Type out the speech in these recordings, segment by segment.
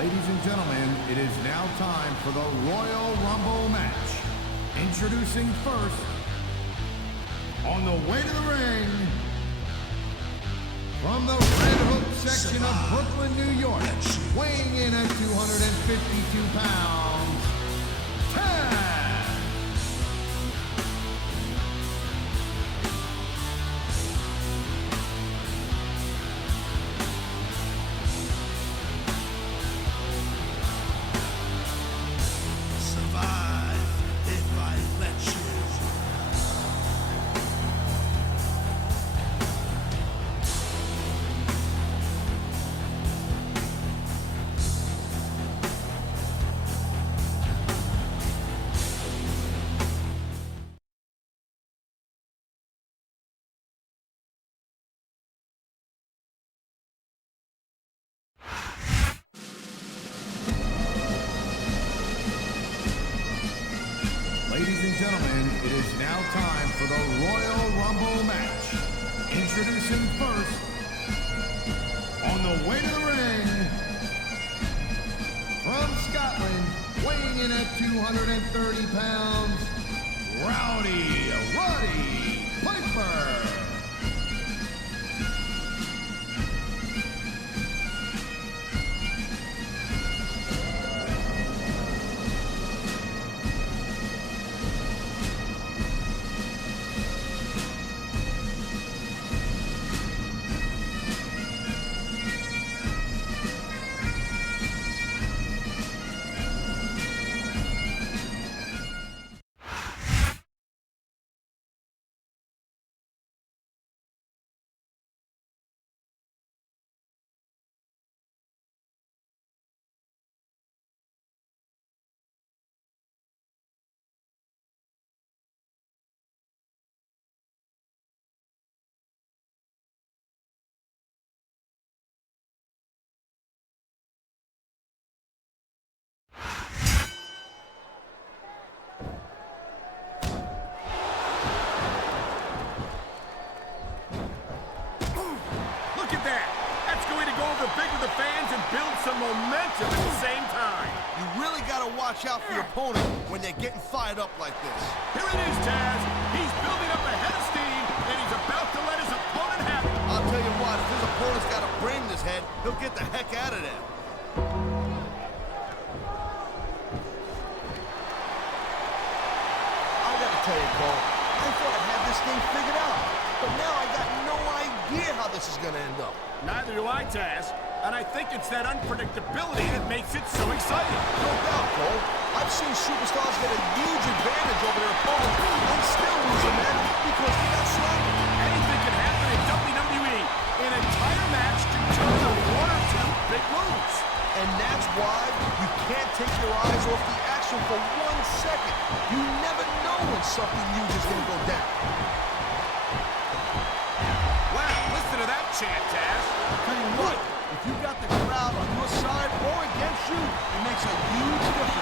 Ladies and gentlemen, it is now time for the Royal Rumble match. Introducing first, on the way to the ring, from the Red Hook section of Brooklyn, New York, weighing in at 252 pounds, Taz! Ladies and gentlemen, it is now time for the Royal Rumble match. Introducing first, on the way to the ring, from Scotland, weighing in at 230 pounds, Rowdy Roddy Piper. Big with the fans and build some momentum at the same time. You really got to watch out for your opponent when they're getting fired up like this. Here it is, Taz. He's building up a head of steam, and he's about to let his opponent have it. I'll tell you what, if his opponent's got a brain in his head, he'll get the heck out of there. I got to tell you, Cole, I thought I had this thing figured out. But now I got no idea how this is going to end up. Neither do I, Taz. And I think it's that unpredictability that makes it so exciting. No doubt, Cole. I've seen superstars get a huge advantage over their opponent and still lose a match because they got sloppy. Anything can happen in WWE. An entire match can turn to one or two big moves. And that's why you can't take your eyes off the action for 1 second. You never know when something huge is going to go down. Wow, listen to that chant, Taz. I'll tell you what, if you got the crowd on your side or against you, it makes a huge difference.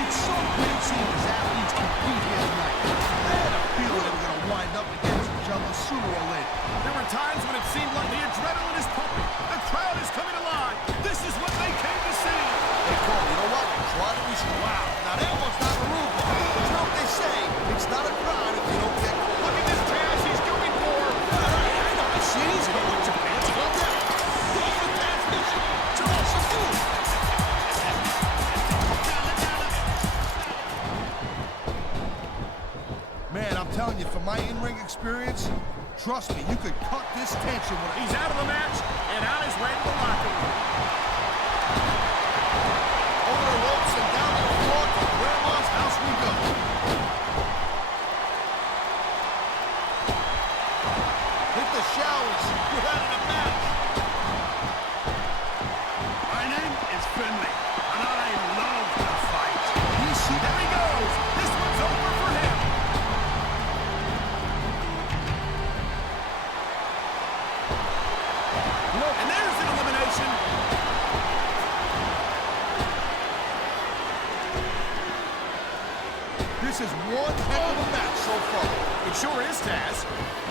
It's so great seeing these athletes compete here tonight. I had a feeling they were going to wind up against each other sooner or later. There were times when it seemed like the adrenaline is pumping. The crowd is coming alive. This is what they came to see. Hey, Cole, you know what? Try to be wow. Now that one's not a rule book. But you know what they say? It's not a crime if you don't get caught. Look at this Taz. He's going for. I know. I see. He's going with your pants. Calm down. Go for the transmission. Charles, let's do it. Man, I'm telling you, from my in-ring experience, trust me, you could cut this tension with He's out of the match and on his way to the locker room. over the ropes and down to the floor to Grandma's house we go. Hit the showers. You're having a match. My name is Finley, and I love to fight. You see There that? he goes. This one's over for him. And there's an elimination. This is one heck of a match so far. It sure is, Taz.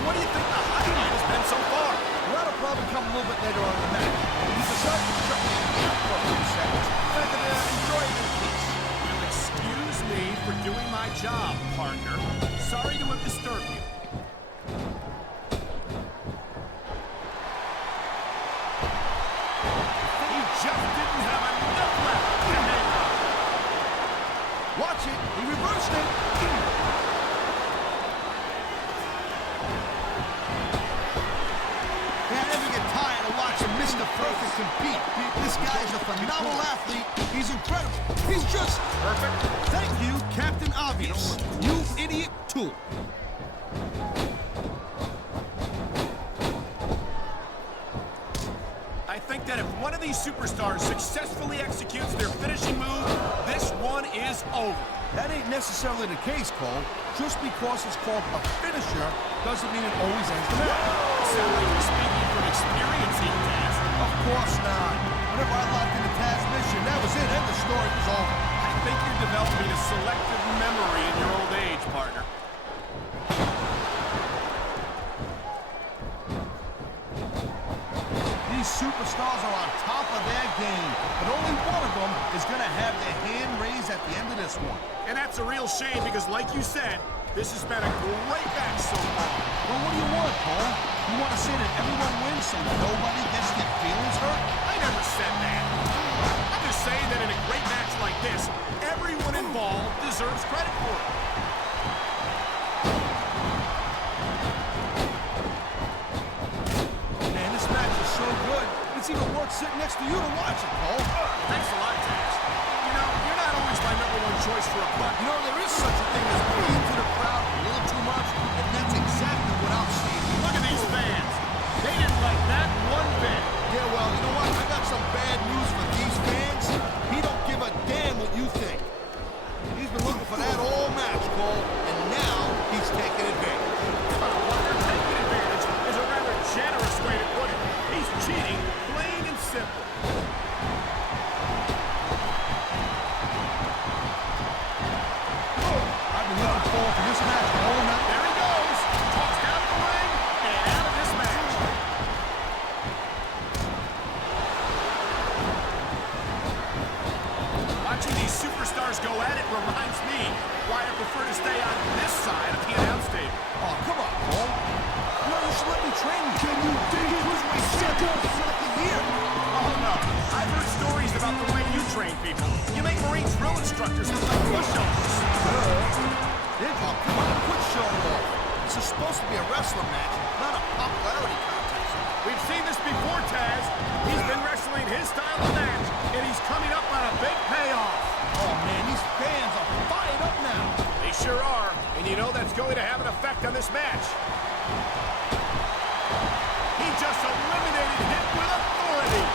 What do you think the highlight has been so far? Well, that'll probably come a little bit later on in the match. He decided to shut me down for a few seconds. I could enjoy it in peace. Well, excuse me for doing my job, partner. Sorry to have disturbed you. He just didn't have enough left to hang on. Watch it. He reversed it. Yeah, I never get tired of watching Mr. Perfect compete. This guy's a phenomenal athlete. He's incredible. He's just Perfect. Thank you, Captain Obvious. You idiot tool. I think that if one of these superstars successfully executes their finishing move, this one is over. That ain't necessarily the case, Cole. Just because it's called a finisher doesn't mean it always ends the match. Sound like you're speaking from experience here, Taz. Of course not. Whenever I locked into Taz's mission, that was it, and the story was over. I think you're developing a selective memory in your old age, partner. These superstars are on top of their game, but only one of them is going to have their hand raised at the end of this one. And that's a real shame because, like you said, this has been a great match so far. Well, what do you want, Cole? You want to say that everyone wins so nobody gets their feelings hurt? I never said that. I'm just saying that in a great match like this, everyone involved deserves credit for it. Man, this match is so good, it's even worth sitting next to you to watch it, Cole. Thanks a lot, Taz. You know, you're not always my #1 choice for a buck. You know, there is such a thing as playing to the crowd a little too much, and that's exactly what I'm seeing. Look at these fans. They didn't like that one bit. Yeah, well, you know what? I got some bad news for these fans. He don't give a damn what you think. He's been looking for that all match, Cole, and now he's taking advantage. Wonder taking advantage is a rather generous way to put it. He's cheating, plain and simple. I've been looking forward to this match all night. There he goes. Tossed out of the ring and out of this match. Watching these superstars go at it reminds me why I prefer to stay on this side of the announce table. Oh, come on, Cole. You know, you should let me train you. Can you dig it? Cruiserweight champion for like a year. Oh no, I've heard stories about the way you train people. You make Marine drill instructors look like pushovers. Oh, come on, quit showing off. This is supposed to be a wrestling match, not a popularity contest. We've seen this before, Taz. He's been wrestling his style of match, and he's coming up on a big payoff. Oh, man, these fans are fired up now. They sure are, and you know that's going to have an effect on this match. He just eliminated him with authority.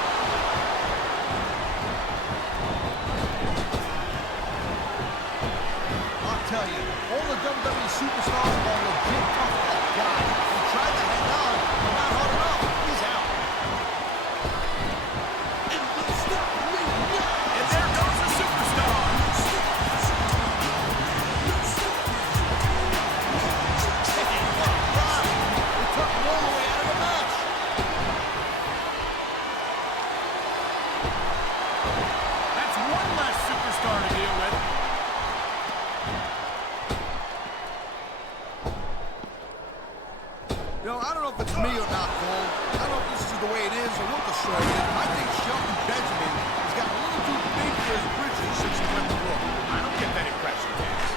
I'll tell you, all the WWE superstars are legit tough guys. He tried to hang on, but not hard enough. He's out. And there goes the superstar. It took him all the way out of the match. That's one less superstar to deal with. You know, I don't know if it's me or not, Cole. I don't know if this is the way it is or what the story is. I think Shelton Benjamin has gotten a little too big for his britches since he went to Raw. I don't get that impression, Taz.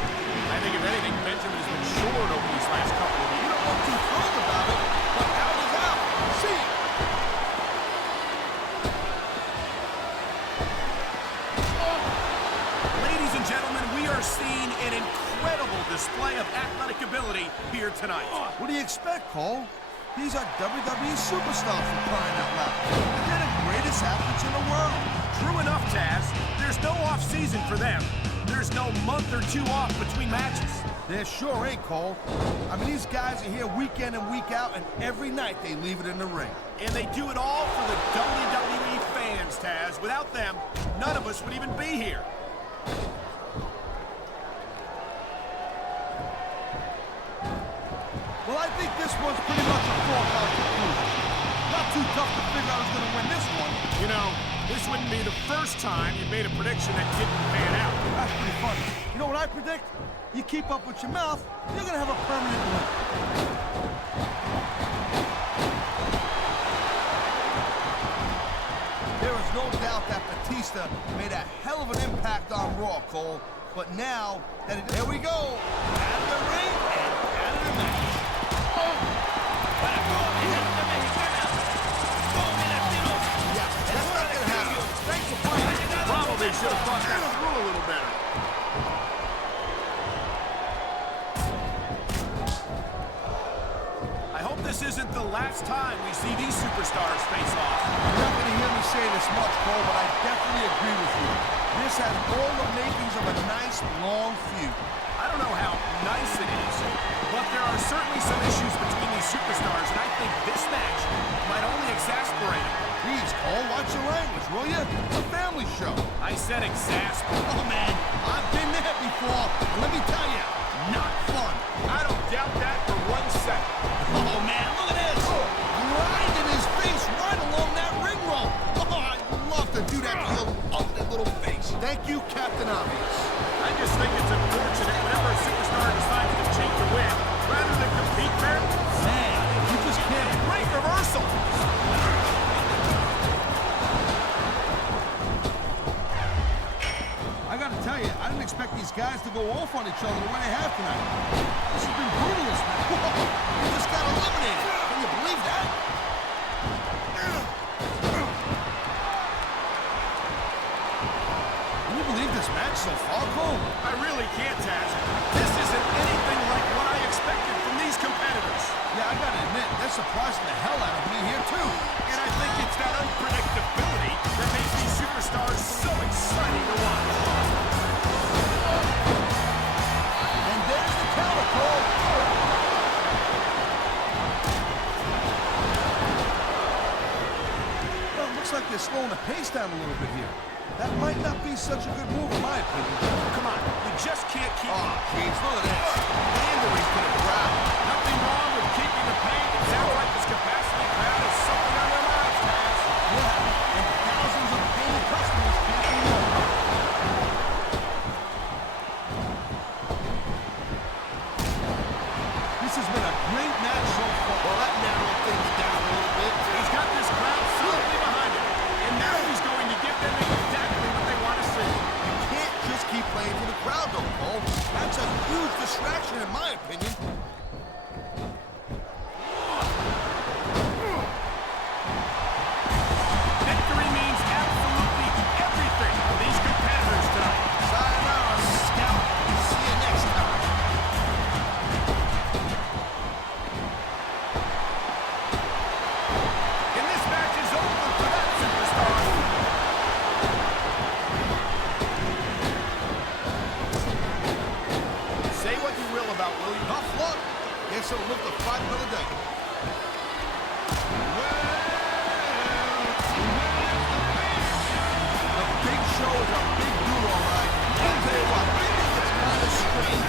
I think, if anything, Benjamin has been short over these last couple of You years. don't look too thrilled about it, but out is out. See it. Ladies and gentlemen, we are seeing an incredible display of athletic ability here tonight. What do you expect, Cole? These are WWE superstars for crying out loud. They're the greatest athletes in the world. True enough, Taz. There's no off-season for them. There's no month or two off between matches. There sure ain't, Cole. I mean, these guys are here week in and week out, and every night they leave it in the ring. And they do it all for the WWE fans, Taz. Without them, none of us would even be here. Well, I think this one's pretty much a foregone conclusion. Not too tough to figure out who's going to win this one. You know, this wouldn't be the first time you made a prediction that didn't pan out. That's pretty funny. You know what I predict? You keep up with your mouth, you're going to have a permanent win. There is no doubt that Batista made a hell of an impact on Raw, Cole. But now, there we go. Out of the ring and out of the match. Yeah, that's not going to happen. Thanks for playing. Probably should have thought that through a little better. I hope this isn't the last time we see these superstars face off. You're not going to hear me say this much, Cole, but I definitely agree with you. This has all the makings of a nice, long feud. I don't know how nice it is, but there are certainly some issues between these superstars, and I think this match might only exacerbate it. Please, Cole, watch your language, will you? It's a family show. I said exasperate. Oh, man, I've been there before, and let me tell you, not fun. I don't doubt that for 1 second. Oh, man, look at this. Grinding his face right along that ring rope. Oh, I'd love to do that to your ugly little face. Thank you, Captain Obvious. I just think it's unfortunate whenever a superstar decides to cheat to win rather than compete fair. Man, you just can't. Great reversal. I gotta tell you, I didn't expect these guys to go off on each other the way they have tonight. This has been brutal, this man. They just got eliminated. Can you believe that? Can you believe this match so far, Cole? I really can't, Taz. This isn't anything like what I expected from these competitors. Yeah, I gotta admit, they're surprising the hell out of me here, too. And I think it's that unpredictability that makes these superstars so exciting to watch. And there's the counter, Cole. Well, it looks like they're slowing the pace down a little bit here. That might not be such a good move, in my opinion. Come on, you just can't keep... Oh, jeez, look at this. Pandering to the crowd. Nothing wrong with keeping the pain. It sounds like this capacity crowd is something on their minds, Taz. Yeah, and thousands of paying customers can't be wrong. This has been a great match so far. Well, that narrowed things down a little bit. He's got this crowd solidly behind him. And now he's going to give them exactly what they want to see. You can't just keep playing for the crowd, though, Cole. That's a huge distraction, in my opinion. Victory means absolutely everything for these competitors tonight. Sayonara, Scout. See you next time. And this match is over for that superstar. Say what you will about William. Tough luck. Guess he'll live to fight another day. The Big Show is a big dude, all right. I'll tell you what, I think it's kind of strange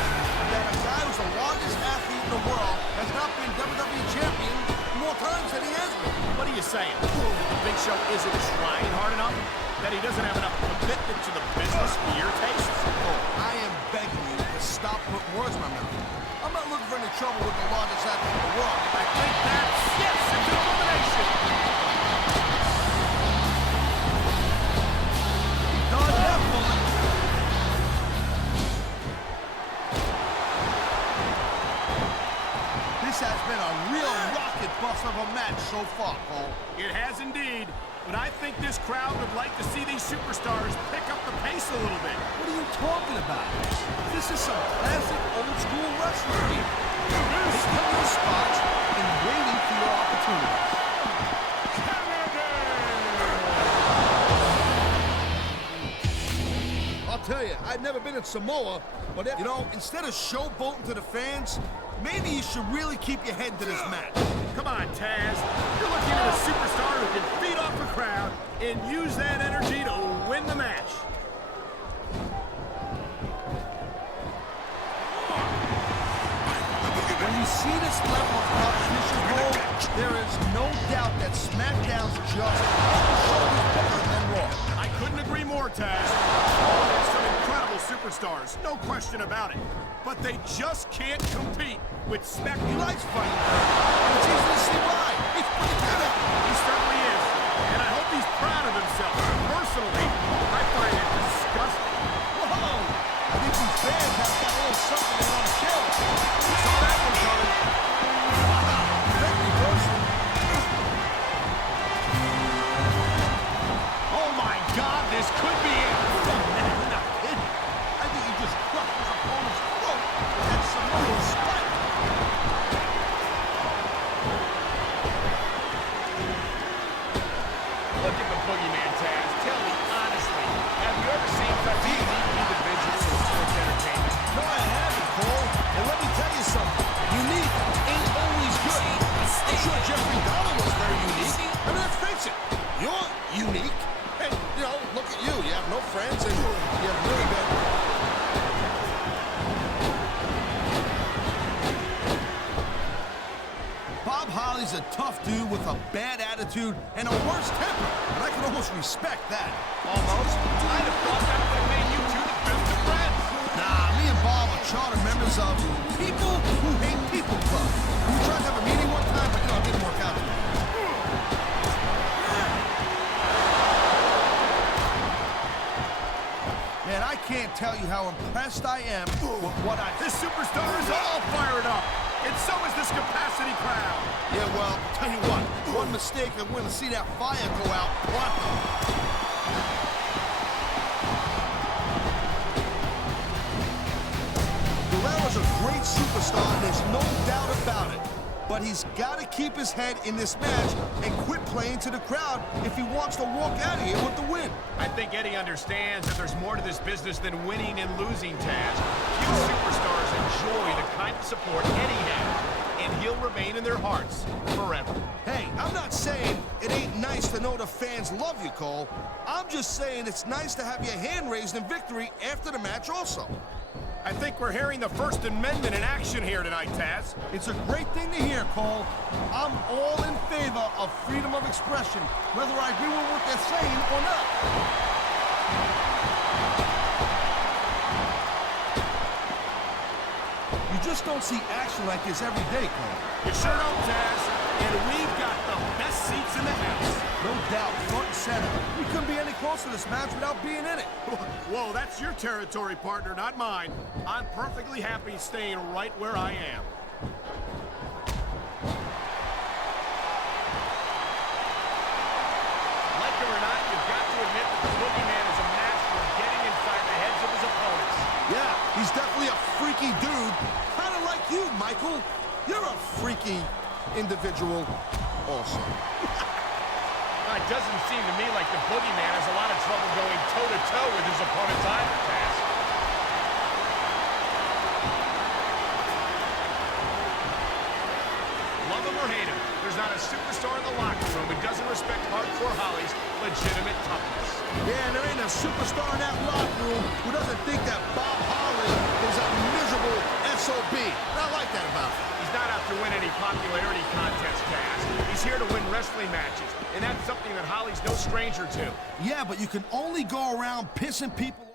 that a guy who's the largest athlete in the world has not been WWE champion more times than he has been. What are you saying? The Big Show isn't trying hard enough? That he doesn't have enough commitment to the business for your taste? Oh, I am begging you to stop putting words in my mouth. I'm not looking for any trouble with the largest athlete in the world. I think that's yes into elimination. Done that, woman. This has been a real rocket bust of a match so far, Cole. It has indeed. But I think this crowd would like to see these superstars pick up the pace a little bit. What are you talking about? This is some classic old-school wrestling here. Pick up your spots and waiting for your opportunities. I'll tell you, I've never been in Samoa, but you know, instead of showboating to the fans, maybe you should really keep your head to this match. Come on, Taz. You're looking at a superstar who can feed off the crowd and use that energy to win the match. When you see this level of competition, Cole, there is no doubt that Smackdown's just better than Raw. I couldn't agree more, Taz. Oh, there's some incredible superstars, no question about it. But they just can't compete with He Smackdown. likes fighting Dirty, and it's easy to see why. He's pretty good at it. He certainly is. And I hope he's proud of himself. Personally, I find it disgusting. Whoa! I think these fans have got a little something they want to kill. You saw that one coming. Wow! Great reversal. Oh my God, this could be it. Oh, man, you're not kidding. I think he just crushed his opponent's throat with that Samoan spike. Look at the boogeyman, Taz. Tell me honestly, have you ever seen such a unique individual in sports entertainment? No, I haven't, Cole. And let me tell you something. Unique ain't always good. I'm sure Jeffrey Dahmer was very unique. I mean, let's face it. You're unique. And, you know, look at you. You have no friends and you have really bad... Bob Holly's a tough dude with a bad attitude and a worse temper. And I can almost respect that. Almost. I'd have thought that would have made you two the best of friends. Nah, me and Bob are charter members of People Who Hate People Club. We tried to have a meeting one time, but, you know, it didn't work out. Man, I can't tell you how impressed I am with what I... This superstar is all fired up. And so is this capacity crowd. Yeah, well, tell you what, one mistake and we're going to see that fire go out pronto. Guerrero's a great superstar, and there's no doubt about it. But he's got to keep his head in this match and quit playing to the crowd if he wants to walk out of here with the win. I think Eddie understands that there's more to this business than winning and losing, Taz. Few superstars enjoy the kind of support Eddie has, and he'll remain in their hearts forever. Hey, I'm not saying it ain't nice to know the fans love you, Cole. I'm just saying it's nice to have your hand raised in victory after the match also. I think we're hearing the First Amendment in action here tonight, Taz. It's a great thing to hear, Cole. I'm all in favor of freedom of expression, whether I agree with what they're saying or not. You just don't see action like this every day, Cole. You sure don't, Taz. And we've got the best seats in the house. No doubt, front and center. We couldn't be any closer to this match without being in it. Whoa, that's your territory, partner, not mine. I'm perfectly happy staying right where I am. Like it or not, you've got to admit that the Boogeyman is a master of getting inside the heads of his opponents. Yeah, he's definitely a freaky dude. Kind of like you, Michael. You're a freaky individual also. It doesn't seem to me like the Boogeyman has a lot of trouble going toe-to-toe with his opponent's either, Taz. Love him or hate him, there's not a superstar in the locker room who doesn't respect Hardcore Holly's legitimate toughness. Yeah, and there ain't a superstar in that locker room who doesn't think that Bob Holly is a miserable SOB. And I like that about him. He's not out to win any popularity contest, Taz. He's here to win wrestling matches, and that's something that Holly's no stranger to. Yeah, but you can only go around pissing people